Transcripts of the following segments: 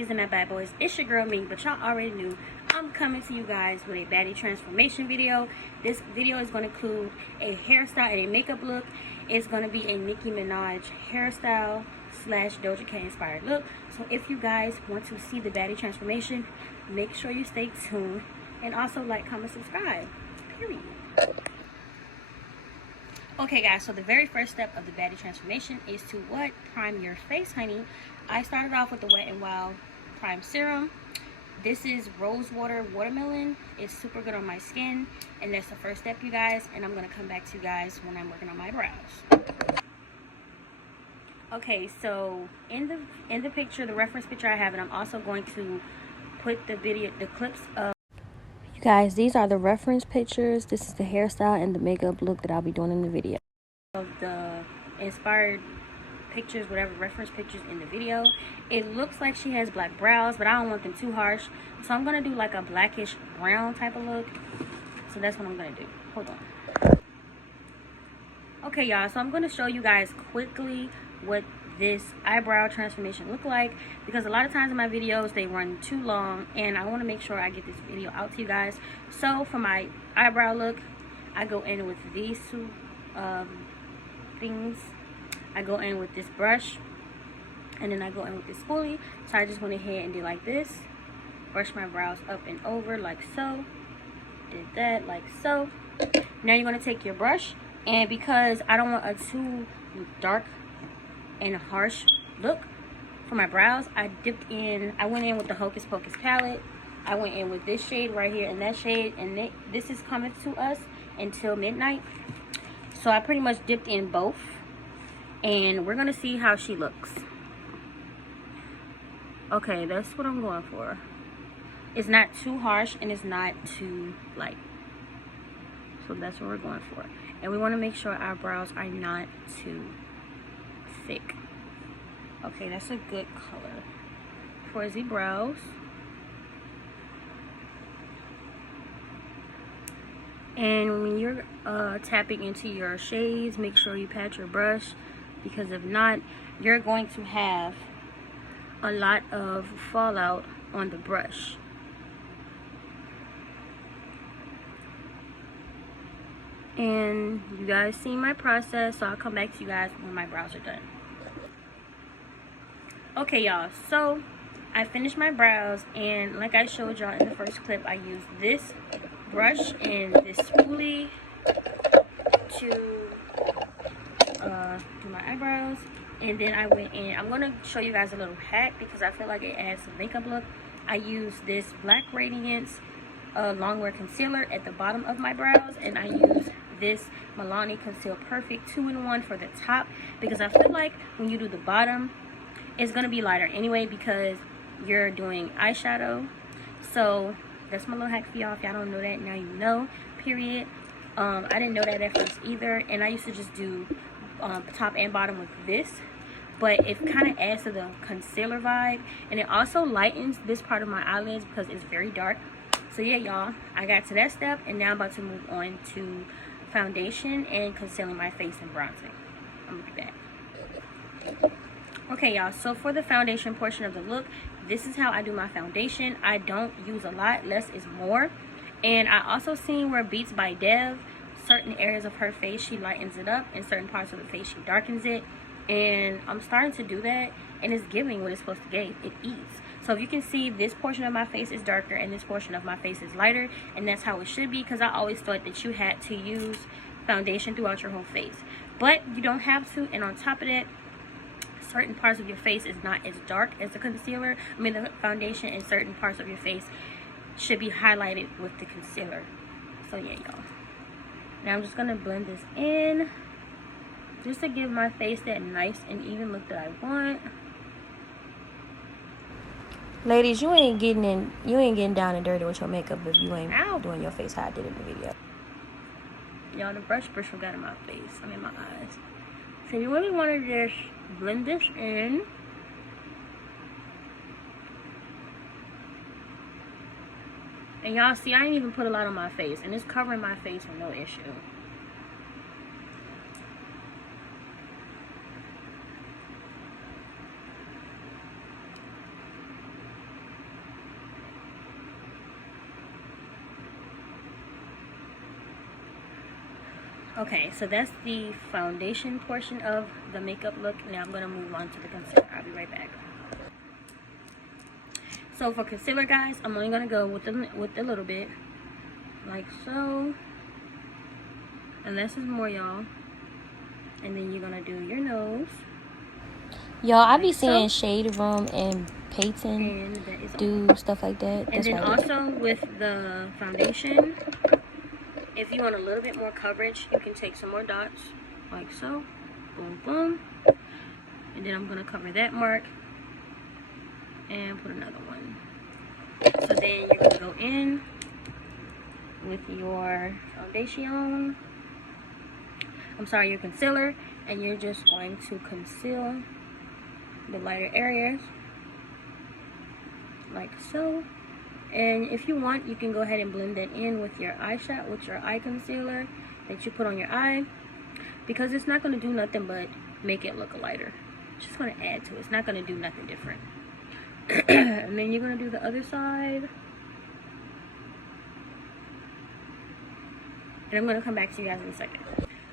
baddies and my bad boys, it's your girl me, but y'all already knew I'm coming to you guys with a baddie transformation video. This video is going to include a hairstyle and a makeup look. It's going to be a Nicki Minaj hairstyle slash Doja Cat inspired look. So if you guys want to see the baddie transformation, make sure you stay tuned and also like, comment, subscribe, period. Okay guys, so the very first step of the baddie transformation is to what? Prime your face, honey. I started off with the Wet n Wild Prime Serum. This is rose water watermelon. It's super good on my skin, and that's the first step, you guys, and I'm going to come back to you guys when I'm working on my brows. Okay, so in the picture, the reference picture I have, and I'm also going to put the clips of. You guys, these are the reference pictures. This is the hairstyle and the makeup look that I'll be doing in the video. Of the inspired pictures, whatever reference pictures in the video. It looks like she has black brows, but I don't want them too harsh. So I'm going to do like a blackish brown type of look. So that's what I'm going to do. Hold on. Okay, y'all. So I'm going to show you guys quickly what this eyebrow transformation look like, because a lot of times in my videos they run too long and I want to make sure I get this video out to you guys. So for my eyebrow look, I go in with these two things. I go in with this brush, and then I go in with this spoolie. So I just went ahead and did like this, brush my brows up and over like so, did that like so. Now you're going to take your brush, and because I don't want a too dark and harsh look for my brows, I went in with the Hocus Pocus palette. I went in with this shade right here and that shade, and this is coming to us until midnight. So I pretty much dipped in both, and we're gonna see how she looks. Okay, that's what I'm going for. It's not too harsh and it's not too light, so that's what we're going for. And we want to make sure our brows are not too thick. Okay, that's a good color for the brows. And when you're tapping into your shades, make sure you pat your brush, because if not, you're going to have a lot of fallout on the brush. And you guys see my process, so I'll come back to you guys when my brows are done. Okay, y'all, so I finished my brows, and like I showed y'all in the first clip, I used this brush and this spoolie to do my eyebrows. And then I went in, I'm going to show you guys a little hack because I feel like it adds some makeup look. I used this Black Radiance Longwear Concealer at the bottom of my brows, and I used this Milani Conceal Perfect 2-in-1 for the top, because I feel like when you do the bottom, it's going to be lighter anyway because you're doing eyeshadow. So that's my little hack for y'all. If y'all don't know that, now you know, period. I didn't know that at first either, and I used to just do top and bottom with this, but it kind of adds to the concealer vibe, and it also lightens this part of my eyelids because it's very dark. So yeah, y'all, I got to that step, and now I'm about to move on to foundation and concealing my face and bronzing. I'm gonna be back. Okay, y'all, so for the foundation portion of the look, this is how I do my foundation. I don't use a lot, less is more. And I also seen where Beats by Dev, certain areas of her face she lightens it up, and certain parts of the face she darkens it. And I'm starting to do that, and it's giving what it's supposed to give. It eats. So if you can see, this portion of my face is darker and this portion of my face is lighter, and that's how it should be, because I always thought that you had to use foundation throughout your whole face, but you don't have to. And on top of that, certain parts of your face is not as dark as the concealer. I mean, the foundation, and certain parts of your face should be highlighted with the concealer. So yeah, y'all. Now I'm just gonna blend this in, just to give my face that nice and even look that I want. Ladies, you ain't getting down and dirty with your makeup if you ain't doing your face how I did in the video. Y'all, the brush got in my face, I mean my eyes. So you really want to just blend this in. And y'all see, I didn't even put a lot on my face, and it's covering my face with no issue. Okay, so that's the foundation portion of the makeup look. Now I'm gonna move on to the concealer. I'll be right back. So for concealer, guys, I'm only gonna go with a little bit, like so, and less is more, y'all. And then you're gonna do your nose. Y'all, I be seeing Shade Room and Peyton do stuff like that. And then also with the foundation, if you want a little bit more coverage, you can take some more dots, like so. Boom, boom. And then I'm gonna cover that mark and put another one. So then you're gonna go in with your foundation. I'm sorry, your concealer, and you're just going to conceal the lighter areas like so. And if you want, you can go ahead and blend that in with your eyeshadow, with your eye concealer that you put on your eye, because it's not going to do nothing but make it look lighter. It's just going to add to it. It's not going to do nothing different. And then you're going to do the other side. And I'm going to come back to you guys in a second.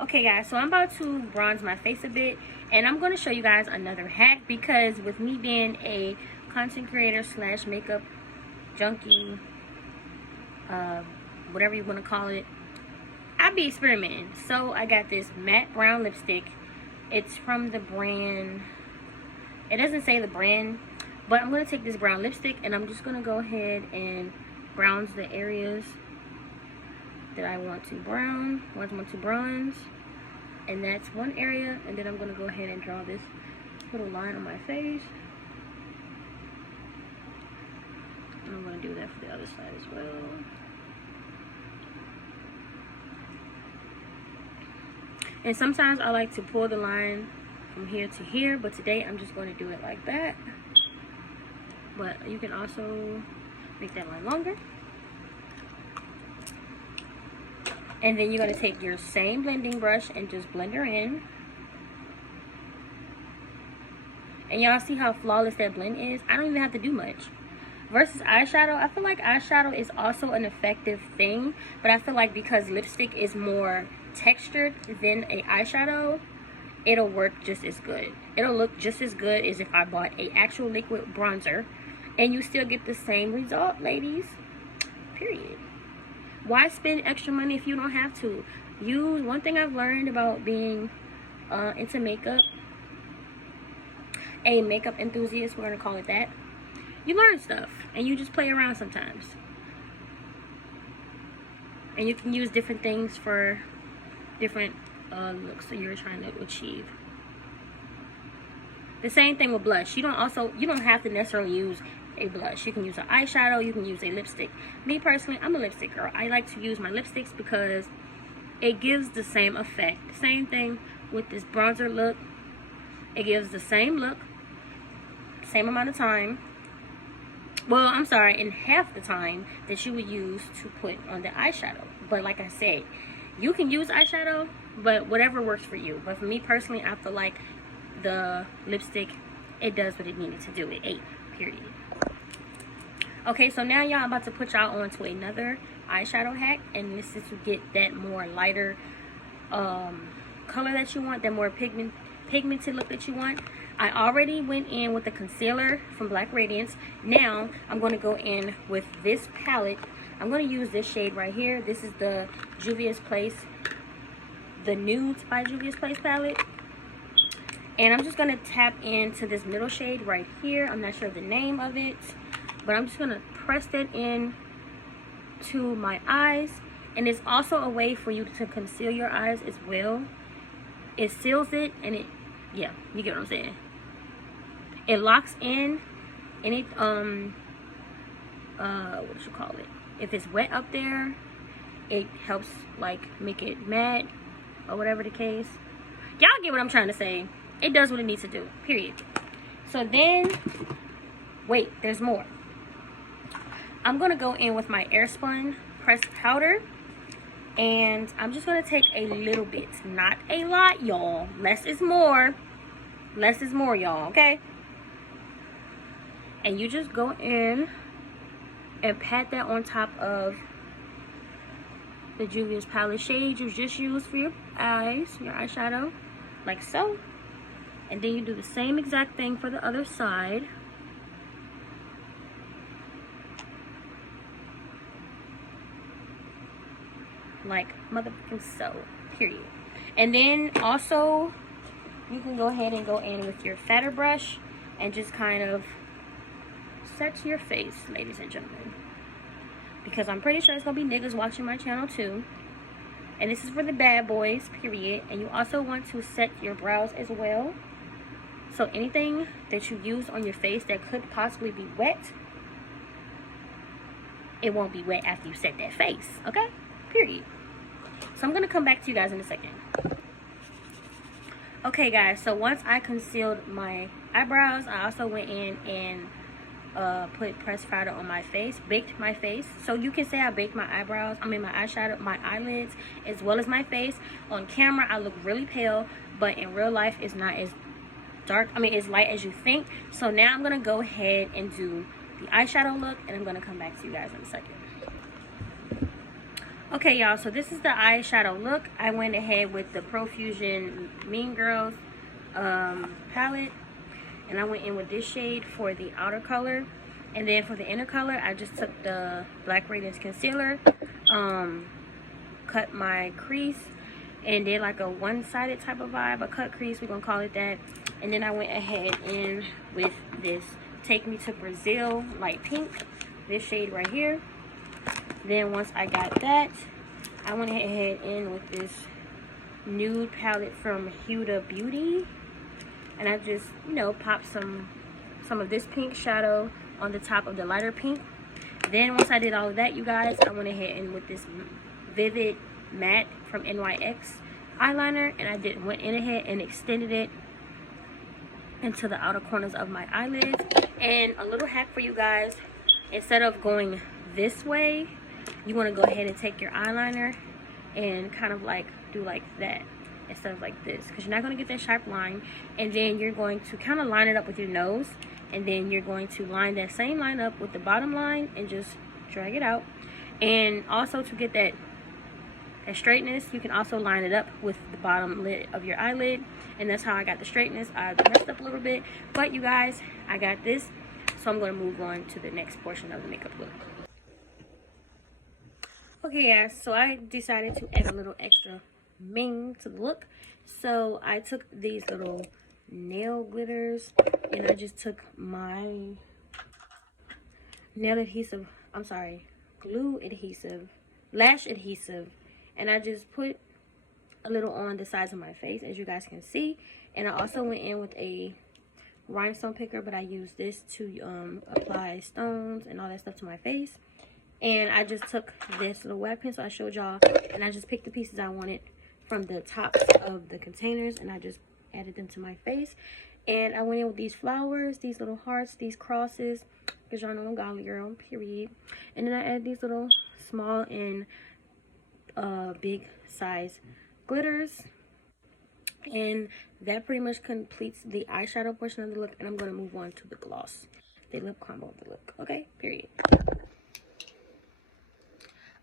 Okay, guys, so I'm about to bronze my face a bit, and I'm going to show you guys another hack, because with me being a content creator slash makeup junkie, whatever you want to call it, I be experimenting. So I got this matte brown lipstick. It's from the brand, it doesn't say the brand, but I'm going to take this brown lipstick and I'm just going to go ahead and bronze the areas that I want to bronze, and that's one area. And then I'm going to go ahead and draw this little line on my face, and I'm going to do that for the other side as well. And sometimes I like to pull the line from here to here, but today I'm just going to do it like that. But you can also make that line longer. And then you're going to take your same blending brush and just blend her in. And y'all see how flawless that blend is? I don't even have to do much. Versus eyeshadow, I feel like eyeshadow is also an effective thing, but I feel like because lipstick is more textured than a eyeshadow, it'll work just as good. It'll look just as good as if I bought a actual liquid bronzer, and you still get the same result, ladies. Period. Why spend extra money if you don't have to? Use one thing I've learned about being into makeup, a makeup enthusiast, we're gonna call it that. You learn stuff and you just play around sometimes, and you can use different things for different looks that you're trying to achieve. The same thing with blush. You don't have to necessarily use a blush. You can use an eyeshadow, you can use a lipstick. Me personally, I'm a lipstick girl. I like to use my lipsticks because it gives the same effect. Same thing with this bronzer look. It gives the same look, same amount of time. Well, I'm sorry, in half the time that you would use to put on the eyeshadow. But like I said, you can use eyeshadow, but whatever works for you. But for me personally, I feel like the lipstick, it does what it needed to do. It ate, period. Okay, so now y'all, I'm about to put y'all on to another eyeshadow hack, and this is to get that more lighter color that you want, that more pigmented look that you want. I already went in with the concealer from Black Radiance. Now I'm going to go in with this palette. I'm going to use this shade right here. This is the Juvia's Place, the Nudes by Juvia's Place palette. And I'm just going to tap into this middle shade right here. I'm not sure of the name of it, but I'm just going to press that in to my eyes. And it's also a way for you to conceal your eyes as well. It seals it, and it, yeah, you get what I'm saying. It locks in, and it what you call it, if it's wet up there, it helps like make it matte or whatever the case. Y'all get what I'm trying to say. It does what it needs to do, period. So then, wait, there's more. I'm gonna go in with my Airspun pressed powder, and I'm just gonna take a little bit, not a lot, y'all. Less is more. Less is more, y'all, okay? And you just go in and pat that on top of the Juvia's Palette shade you just used for your eyes, your eyeshadow, like so. And then you do the same exact thing for the other side. Like motherfucking so, period. And then also, you can go ahead and go in with your fatter brush and just kind of set your face, ladies and gentlemen. Because I'm pretty sure it's gonna be niggas watching my channel too. And this is for the bad boys, period. And you also want to set your brows as well. So anything that you use on your face that could possibly be wet, it won't be wet after you set that face, okay? Period. So I'm gonna come back to you guys in a second. Okay guys, so once I concealed my eyebrows, I also went in and put pressed powder on my face, baked my face. So you can say I baked my eyebrows, my eyeshadow, my eyelids, as well as my face. On camera, I look really pale, but in real life, it's not as dark, as light as you think. So now I'm gonna go ahead and do the eyeshadow look, and I'm gonna come back to you guys in a second. Okay y'all, so this is the eyeshadow look. I went ahead with the Profusion Mean Girls palette, and I went in with this shade for the outer color. And then for the inner color, I just took the Black Radiance Concealer, cut my crease, and did like a one-sided type of vibe, a cut crease, we're gonna call it that. And then I went ahead in with this Take Me to Brazil light pink, this shade right here. Then once I got that, I went ahead in with this nude palette from Huda Beauty, and I just, you know, popped some of this pink shadow on the top of the lighter pink. Then once I did all of that, you guys, I went ahead and with this Vivid Matte from NYX eyeliner, and I went in ahead and extended it into the outer corners of my eyelids. And a little hack for you guys, instead of going this way, you want to go ahead and take your eyeliner and kind of like do like that instead of like this, because you're not going to get that sharp line. And then you're going to kind of line it up with your nose, and then you're going to line that same line up with the bottom line and just drag it out. And also to get that straightness, you can also line it up with the bottom lid of your eyelid, and that's how I got the straightness. I messed up a little bit, but you guys, I got this. So I'm going to move on to the next portion of the makeup look. Okay guys, so I decided to add a little extra ming to the look. So I took these little nail glitters, and I just took my nail adhesive, glue adhesive, lash adhesive, and I just put a little on the sides of my face, as you guys can see. And I also went in with a rhinestone picker, but I used this to apply stones and all that stuff to my face. And I just took this little wet pencil I showed y'all, and I just picked the pieces I wanted from the tops of the containers, and I just added them to my face. And I went in with these flowers, these little hearts, these crosses, because y'all know I'm a golly girl, period. And then I added these little small and big size glitters. And that pretty much completes the eyeshadow portion of the look, and I'm going to move on to the gloss, the lip combo of the look, okay, period.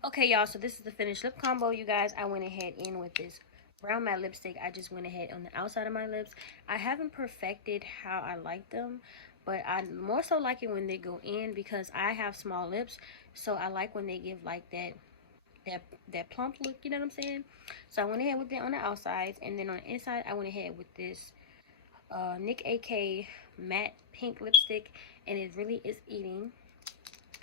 Okay y'all, so this is the finished lip combo, you guys. I went ahead in with this brown matte lipstick. I just went ahead on the outside of my lips. I haven't perfected how I like them, but I more so like it when they go in, because I have small lips, so I like when they give like that plump look, you know what I'm saying? So I went ahead with it on the outsides, and then on the inside I went ahead with this Nicki matte pink lipstick, and it really is eating.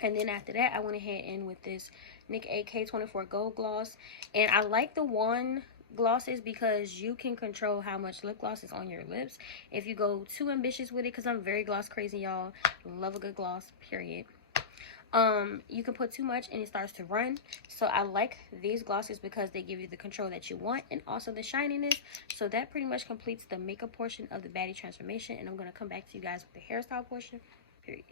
And then after that, I went ahead in with this Nicki 24 Gold Gloss. And I like the one glosses because you can control how much lip gloss is on your lips. If you go too ambitious with it, because I'm very gloss crazy, y'all. Love a good gloss, period. You can put too much and it starts to run. So I like these glosses because they give you the control that you want and also the shininess. So that pretty much completes the makeup portion of the Baddie transformation. And I'm going to come back to you guys with the hairstyle portion, period.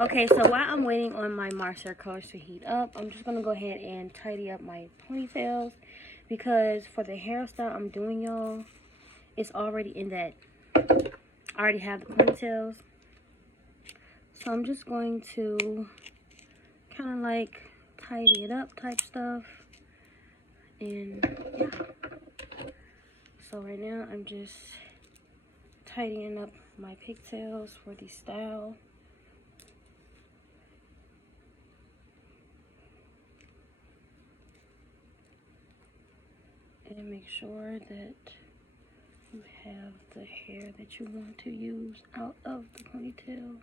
Okay, so while I'm waiting on my Marcer colors to heat up, I'm just going to go ahead and tidy up my ponytails, because for the hairstyle I'm doing, y'all, it's already in that, I already have the ponytails. So I'm just going to kind of like tidy it up type stuff. And yeah. So right now I'm just tidying up my pigtails for the style. And make sure that you have the hair that you want to use out of the ponytail,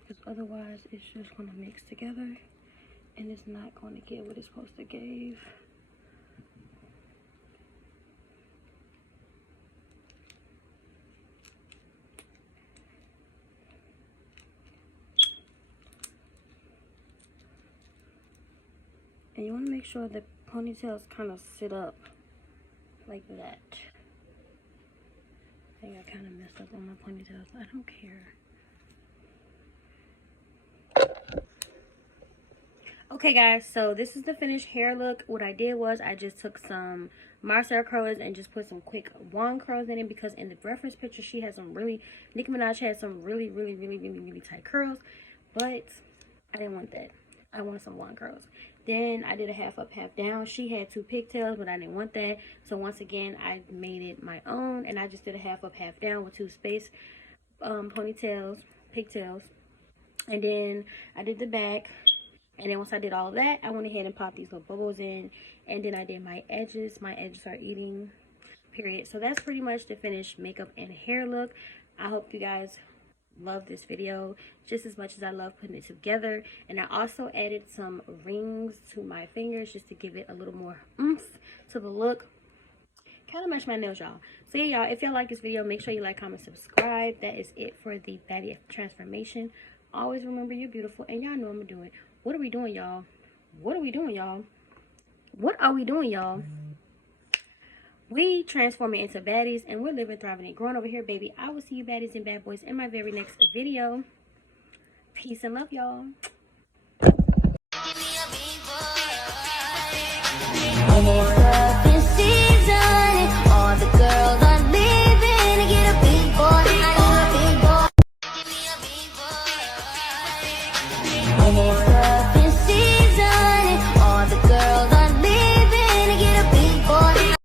because otherwise it's just going to mix together and it's not going to get what it's supposed to give. And you want to make sure the ponytails kind of sit up like that. I think I kind of messed up on my ponytails. I don't care. Okay guys, so this is the finished hair look. What I did was I just took some Marcel curlers and just put some quick wand curls in it, because in the reference picture she had some really, Nicki Minaj had some really tight curls, but I didn't want that. I wanted some wand curls. Then I did a half up, half down. She had 2 pigtails, but I didn't want that. So once again, I made it my own, and I just did a half up, half down with 2 space pigtails. And then I did the back. And then once I did all of that, I went ahead and popped these little bubbles in. And then I did my edges. My edges are eating, period. So that's pretty much the finished makeup and hair look. I hope you guys love this video just as much as I love putting it together. And I also added some rings to my fingers just to give it a little more oomph to the look. Kind of match my nails, y'all. So yeah, y'all, if y'all like this video, make sure you like, comment, subscribe. That is it for the Baddie transformation. Always remember you're beautiful, and y'all know I'm gonna do it. What are we doing, y'all? What are we doing, y'all? What are we doing, y'all? We transforming into baddies, and we're living, thriving, and growing over here, baby. I will see you baddies and bad boys in my very next video. Peace and love, y'all. All the girls are leaving to get a big boy. I need a big boy.